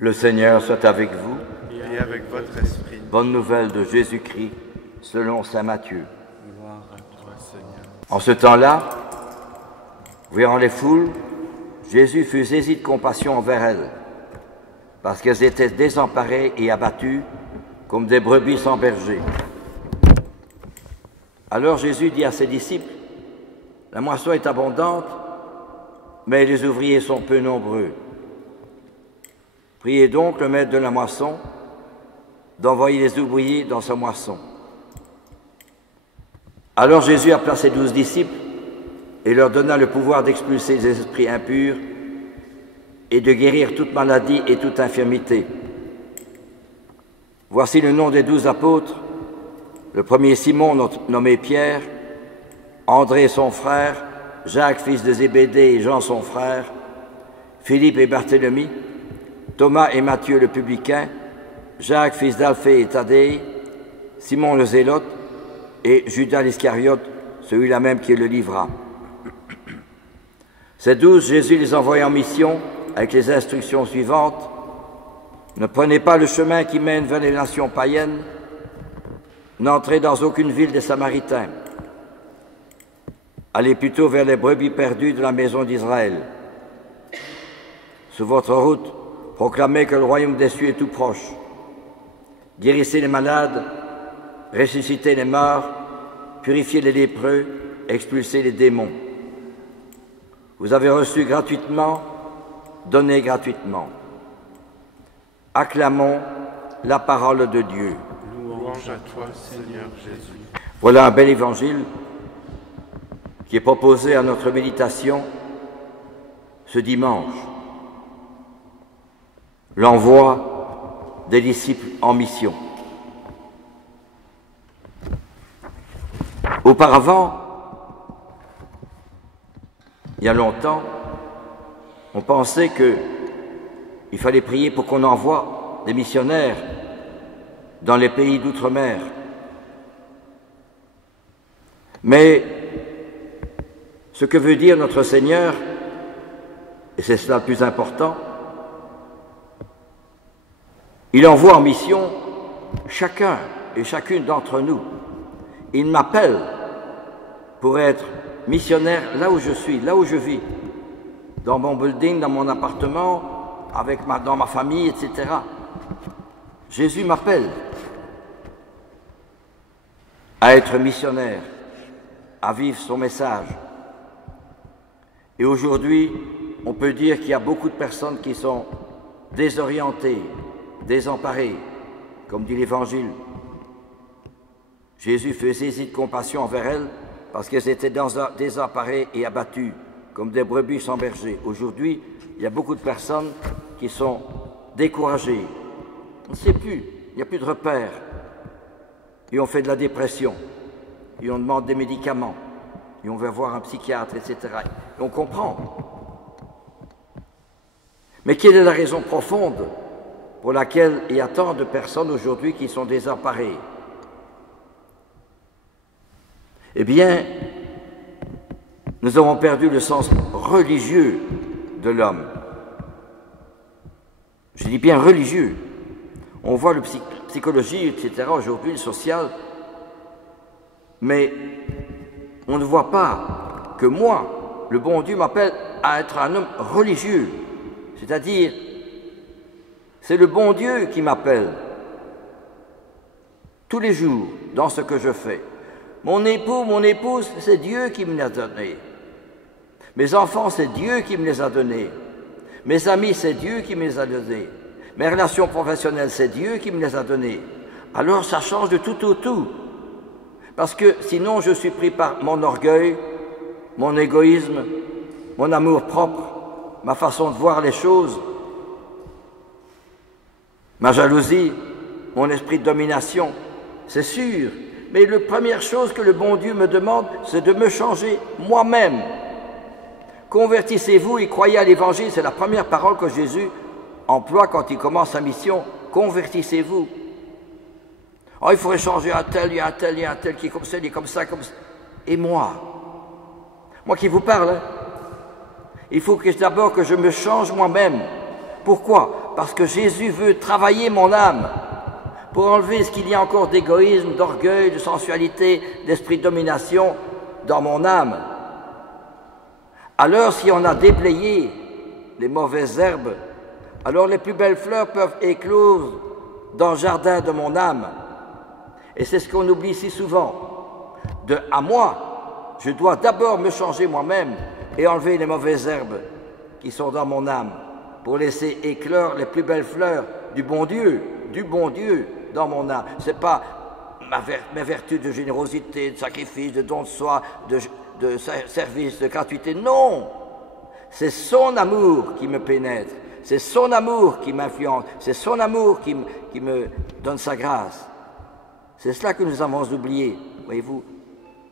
Le Seigneur soit avec vous. Et avec votre esprit. Bonne nouvelle de Jésus-Christ selon saint Matthieu. Gloire à toi, Seigneur. En ce temps-là, voyant les foules, Jésus fut saisi de compassion envers elles, parce qu'elles étaient désemparées et abattues comme des brebis sans berger. Alors Jésus dit à ses disciples, « La moisson est abondante, mais les ouvriers sont peu nombreux. Priez donc le maître de la moisson d'envoyer les ouvriers dans sa moisson. » Alors Jésus appela ses 12 disciples et leur donna le pouvoir d'expulser les esprits impurs et de guérir toute maladie et toute infirmité. Voici le nom des 12 apôtres. Le premier Simon, nommé Pierre, André son frère, Jacques fils de Zébédée et Jean son frère, Philippe et Barthélemy, Thomas et Matthieu le publicain, Jacques fils d'Alphée et Thaddée, Simon le Zélote et Judas l'Iscariote, celui-là même qui le livra. Ces 12, Jésus les envoya en mission avec les instructions suivantes. Ne prenez pas le chemin qui mène vers les nations païennes, n'entrez dans aucune ville des Samaritains. Allez plutôt vers les brebis perdues de la maison d'Israël. Sur votre route, proclamez que le royaume des cieux est tout proche. Guérissez les malades, ressuscitez les morts, purifiez les lépreux, expulsez les démons. Vous avez reçu gratuitement, donnez gratuitement. Acclamons la parole de Dieu. Louange à toi, Seigneur Jésus. Voilà un bel évangile qui est proposé à notre méditation ce dimanche. L'envoi des disciples en mission. Auparavant, il y a longtemps, on pensait qu'il fallait prier pour qu'on envoie des missionnaires dans les pays d'outre-mer. Mais ce que veut dire notre Seigneur, et c'est cela le plus important, il envoie en mission chacun et chacune d'entre nous. Il m'appelle pour être missionnaire là où je suis, là où je vis, dans mon building, dans mon appartement, dans ma famille, etc. Jésus m'appelle à être missionnaire, à vivre son message. Et aujourd'hui, on peut dire qu'il y a beaucoup de personnes qui sont désorientées, désemparées, comme dit l'Évangile. Jésus fut saisi de compassion envers elles parce qu'elles étaient désemparées et abattues, comme des brebis sans berger. Aujourd'hui, il y a beaucoup de personnes qui sont découragées. On ne sait plus, il n'y a plus de repères. Et on fait de la dépression, et on demande des médicaments, et on va voir un psychiatre, etc. Et on comprend. Mais quelle est la raison profonde pour laquelle il y a tant de personnes aujourd'hui qui sont désemparées? Eh bien, nous avons perdu le sens religieux de l'homme. Je dis bien religieux. On voit la psychologie, etc., aujourd'hui, le social, mais on ne voit pas que moi, le bon Dieu m'appelle à être un homme religieux. C'est-à-dire, c'est le bon Dieu qui m'appelle tous les jours dans ce que je fais. Mon époux, mon épouse, c'est Dieu qui me les a donnés. Mes enfants, c'est Dieu qui me les a donnés. Mes amis, c'est Dieu qui me les a donnés. Mes relations professionnelles, c'est Dieu qui me les a donnés. Alors ça change de tout au tout. Parce que sinon, je suis pris par mon orgueil, mon égoïsme, mon amour-propre, ma façon de voir les choses, ma jalousie, mon esprit de domination. C'est sûr. Mais la première chose que le bon Dieu me demande, c'est de me changer moi-même. Convertissez-vous et croyez à l'Évangile. C'est la première parole que Jésus emploie quand il commence sa mission. Convertissez-vous. Oh, il faudrait changer un tel, il y a un tel, il y a un tel qui est comme ça, il est comme ça, comme ça. Et moi qui vous parle, il faut d'abord que je me change moi-même Pourquoi? Parce que Jésus veut travailler mon âme pour enlever ce qu'il y a encore d'égoïsme, d'orgueil, de sensualité, d'esprit de domination dans mon âme. Alors, si on a déblayé les mauvaises herbes, alors les plus belles fleurs peuvent éclore dans le jardin de mon âme. Et c'est ce qu'on oublie si souvent. À moi, je dois d'abord me changer moi-même et enlever les mauvaises herbes qui sont dans mon âme pour laisser éclore les plus belles fleurs du bon Dieu dans mon âme. Ce n'est pas mes vertus de générosité, de sacrifice, de don de soi, de service, de gratuité. Non! C'est son amour qui me pénètre. C'est son amour qui m'influence. C'est son amour qui me donne sa grâce. C'est cela que nous avons oublié, voyez-vous.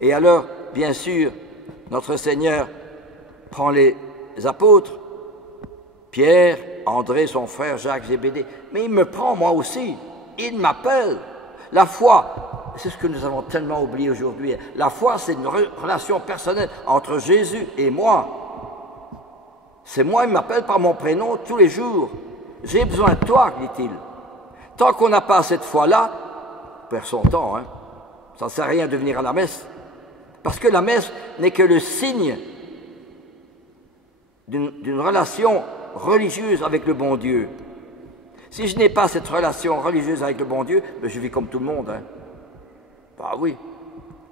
Et alors, bien sûr, notre Seigneur prend les apôtres, Pierre, André, son frère, Jacques, Zébédée, mais il me prend moi aussi. Il m'appelle. La foi, c'est ce que nous avons tellement oublié aujourd'hui. La foi, c'est une relation personnelle entre Jésus et moi. C'est moi, il m'appelle par mon prénom tous les jours. J'ai besoin de toi, dit-il. Tant qu'on n'a pas cette foi-là, on perd son temps. Hein. Ça ne sert à rien de venir à la messe. Parce que la messe n'est que le signe d'une relation religieuse avec le bon Dieu. Si je n'ai pas cette relation religieuse avec le bon Dieu, ben je vis comme tout le monde. Hein. Bah oui.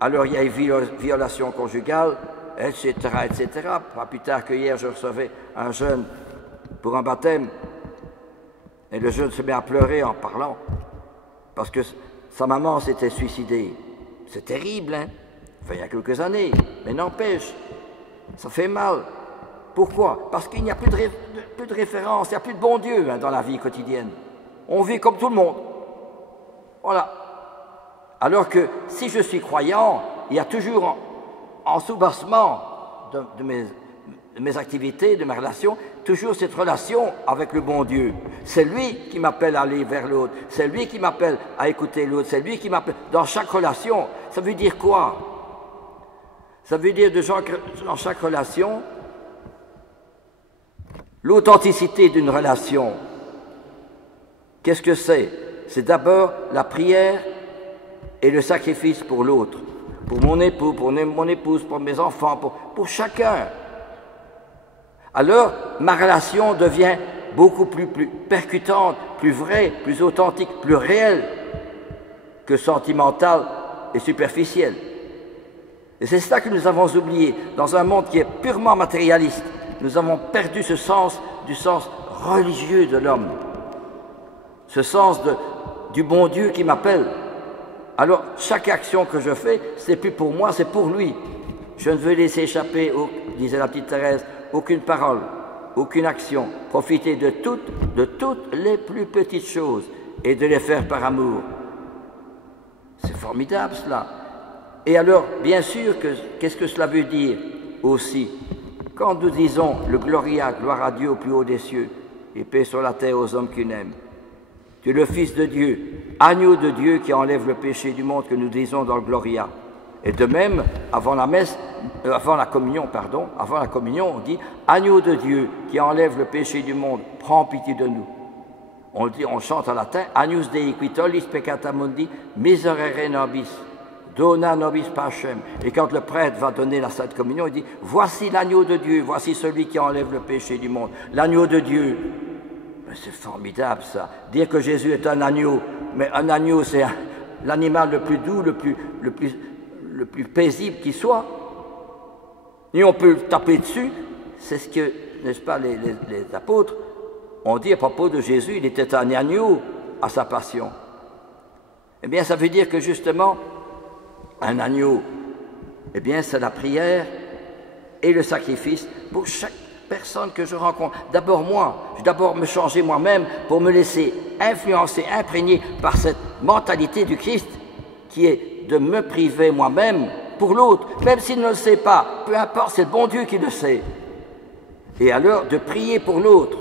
Alors il y a une violation conjugale, etc., etc. Pas plus tard que hier, je recevais un jeune pour un baptême. Et le jeune se met à pleurer en parlant. Parce que sa maman s'était suicidée. C'est terrible, hein? Enfin, il y a quelques années. Mais n'empêche, ça fait mal. Pourquoi? Parce qu'il n'y a plus de référence, il n'y a plus de bon Dieu hein, dans la vie quotidienne. On vit comme tout le monde. Voilà. Alors que si je suis croyant, il y a toujours en soubassement de mes activités, de mes relations, toujours cette relation avec le bon Dieu. C'est lui qui m'appelle à aller vers l'autre. C'est lui qui m'appelle à écouter l'autre. C'est lui qui m'appelle. Dans chaque relation, ça veut dire quoi? Ça veut dire dans chaque relation, l'authenticité d'une relation. Qu'est-ce que c'est? C'est d'abord la prière et le sacrifice pour l'autre. Pour mon époux, pour mon épouse, pour mes enfants, pour chacun. Alors, ma relation devient beaucoup plus percutante, plus vraie, plus authentique, plus réelle que sentimentale et superficielle. Et c'est cela que nous avons oublié. Dans un monde qui est purement matérialiste, nous avons perdu ce sens du sens religieux de l'homme. Ce sens du bon Dieu qui m'appelle. Alors, chaque action que je fais, c'est plus pour moi, c'est pour lui. Je ne veux laisser échapper, disait la petite Thérèse, aucune parole, aucune action. Profiter de toutes les plus petites choses et de les faire par amour. C'est formidable cela. Et alors, bien sûr, qu'est-ce que cela veut dire aussi? Quand nous disons le Gloria, gloire à Dieu au plus haut des cieux, et paix sur la terre aux hommes qu'il aime. Tu es le Fils de Dieu, agneau de Dieu qui enlève le péché du monde que nous disons dans le Gloria. Et de même, avant la communion, on dit agneau de Dieu qui enlève le péché du monde, prends pitié de nous. On chante en latin Agnus Dei qui tollis peccata mundi, miserere nobis, dona nobis pacem. Et quand le prêtre va donner la Sainte Communion, il dit voici l'agneau de Dieu, voici celui qui enlève le péché du monde. L'agneau de Dieu. C'est formidable ça. Dire que Jésus est un agneau, mais un agneau c'est l'animal le plus doux, le plus paisible qui soit. Et on peut le taper dessus. C'est ce que, n'est-ce pas, les apôtres ont dit à propos de Jésus, il était un agneau à sa passion. Eh bien, ça veut dire que justement, un agneau, eh bien, c'est la prière et le sacrifice pour chaque personne que je rencontre. D'abord moi, je dois d'abord me changer moi-même pour me laisser influencer, imprégner par cette mentalité du Christ qui est de me priver moi-même pour l'autre, même s'il ne le sait pas, peu importe, c'est le bon Dieu qui le sait. Et alors de prier pour l'autre,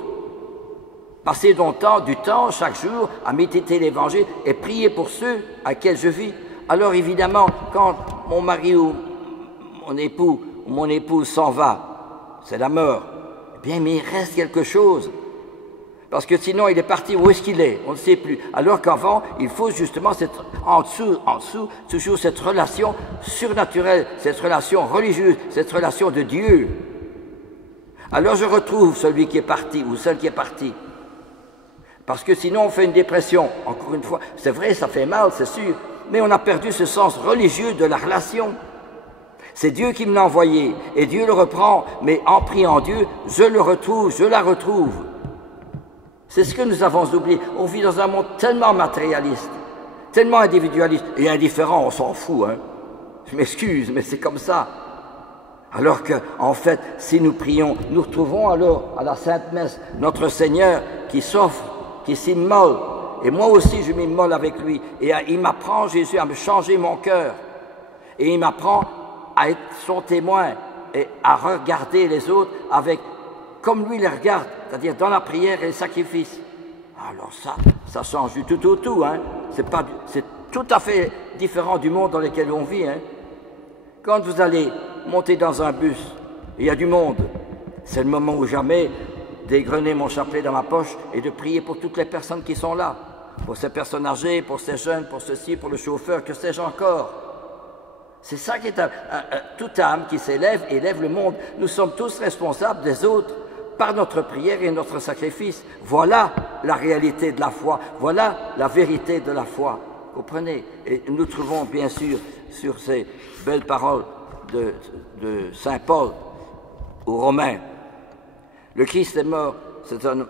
passer du temps chaque jour à méditer l'Évangile et prier pour ceux à qui je vis. Alors évidemment, quand mon mari ou mon époux ou mon épouse s'en va, c'est la mort, eh bien mais il reste quelque chose. Parce que sinon, il est parti, où est-ce qu'il est? On ne sait plus. Alors qu'avant, il faut justement, en dessous, toujours cette relation surnaturelle, cette relation religieuse, cette relation de Dieu. Alors je retrouve celui qui est parti, ou celle qui est partie. Parce que sinon, on fait une dépression. Encore une fois, c'est vrai, ça fait mal, c'est sûr. Mais on a perdu ce sens religieux de la relation. C'est Dieu qui me l'a envoyé, et Dieu le reprend, mais en priant Dieu, je le retrouve, je la retrouve. C'est ce que nous avons oublié. On vit dans un monde tellement matérialiste, tellement individualiste, et indifférent, on s'en fout, hein. Je m'excuse, mais c'est comme ça. Alors que, en fait, si nous prions, nous retrouvons alors à la Sainte Messe notre Seigneur qui s'offre, qui s'immole. Et moi aussi, je m'immole avec lui. Et il m'apprend, Jésus, à me changer mon cœur. Et il m'apprend à être son témoin et à regarder les autres avec, comme lui les regarde, c'est-à-dire dans la prière et le sacrifice. Alors ça change du tout au tout, hein. C'est tout à fait différent du monde dans lequel on vit, hein. Quand vous allez monter dans un bus, il y a du monde, c'est le moment ou jamais d'égrener mon chapelet dans ma poche et de prier pour toutes les personnes qui sont là, pour ces personnes âgées, pour ces jeunes, pour ceci, pour le chauffeur, que sais-je encore. C'est ça qui est toute âme qui s'élève et élève le monde. Nous sommes tous responsables des autres par notre prière et notre sacrifice. Voilà la réalité de la foi, voilà la vérité de la foi. Comprenez? Et nous trouvons bien sûr sur ces belles paroles de Saint Paul aux Romains. Le Christ est mort, c'est un homme.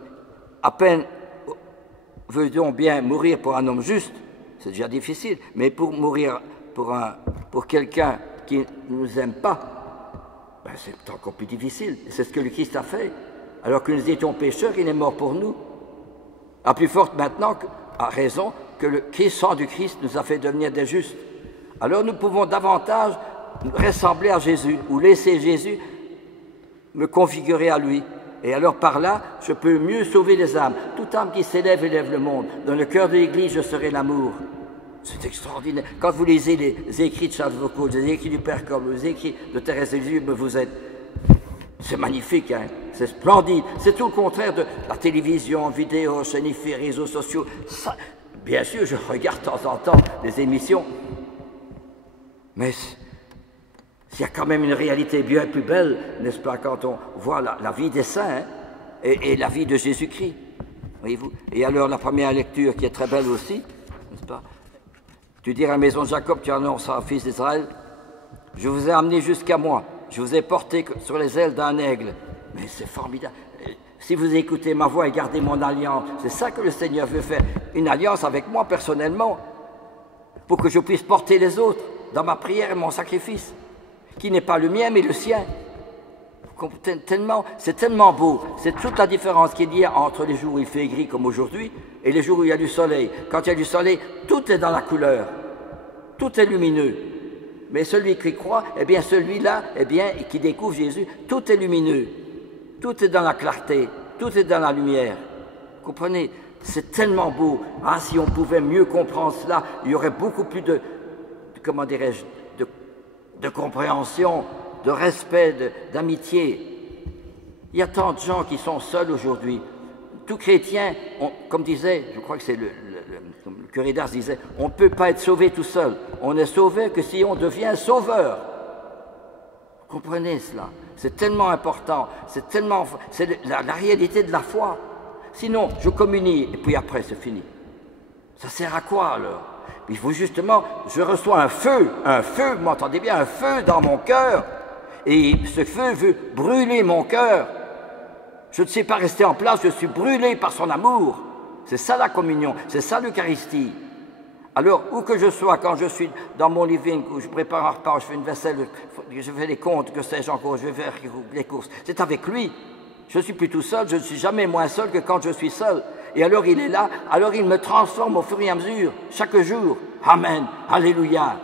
À peine veut-on bien mourir pour un homme juste, c'est déjà difficile, mais pour mourir pour quelqu'un qui ne nous aime pas, ben c'est encore plus difficile. C'est ce que le Christ a fait. Alors que nous étions pécheurs, il est mort pour nous. À plus forte maintenant, à raison, que le sang du Christ nous a fait devenir des justes. Alors nous pouvons davantage ressembler à Jésus, ou laisser Jésus me configurer à lui. Et alors par là, je peux mieux sauver les âmes. Toute âme qui s'élève élève le monde. Dans le cœur de l'Église, je serai l'amour. C'est extraordinaire. Quand vous lisez les écrits de Charles Foucault, les écrits du Père Coble, les écrits de Thérèse de Lisieux, vous êtes... C'est magnifique, hein? C'est splendide. C'est tout le contraire de la télévision, vidéo, chaînes, réseaux sociaux. Ça, bien sûr, je regarde de temps en temps des émissions. Mais il y a quand même une réalité bien plus belle, n'est-ce pas, quand on voit la vie des saints, hein, et la vie de Jésus-Christ. Voyez-vous? Et alors, la première lecture qui est très belle aussi, n'est-ce pas? Tu dis à la maison de Jacob, tu annonces au fils d'Israël, je vous ai amené jusqu'à moi, je vous ai porté sur les ailes d'un aigle. Mais c'est formidable. Si vous écoutez ma voix et gardez mon alliance, c'est ça que le Seigneur veut faire. Une alliance avec moi personnellement, pour que je puisse porter les autres dans ma prière et mon sacrifice, qui n'est pas le mien mais le sien. C'est tellement beau. C'est toute la différence qu'il y a entre les jours où il fait gris comme aujourd'hui et les jours où il y a du soleil. Quand il y a du soleil, tout est dans la couleur. Tout est lumineux. Mais celui qui croit, eh bien celui-là, eh bien, qui découvre Jésus, tout est lumineux. Tout est dans la clarté. Tout est dans la lumière. Vous comprenez? C'est tellement beau. Ah, si on pouvait mieux comprendre cela, il y aurait beaucoup plus de comment dirais-je, de compréhension, de respect, d'amitié. Il y a tant de gens qui sont seuls aujourd'hui. Tout chrétien, comme disait, je crois que c'est le curé d'Ars disait, on ne peut pas être sauvé tout seul. On est sauvé que si on devient sauveur. Vous comprenez cela? C'est tellement important. C'est la réalité de la foi. Sinon, je communie et puis après, c'est fini. Ça sert à quoi alors? Il faut justement, je reçois un feu, vous m'entendez bien, un feu dans mon cœur. Et ce feu veut brûler mon cœur. Je ne sais pas rester en place, je suis brûlé par son amour. C'est ça la communion, c'est ça l'Eucharistie. Alors, où que je sois, quand je suis dans mon living, où je prépare un repas, je fais une vaisselle, je fais les comptes, que sais-je encore, je vais faire les courses, c'est avec lui. Je ne suis plus tout seul, je ne suis jamais moins seul que quand je suis seul. Et alors il est là, alors il me transforme au fur et à mesure, chaque jour. Amen, alléluia.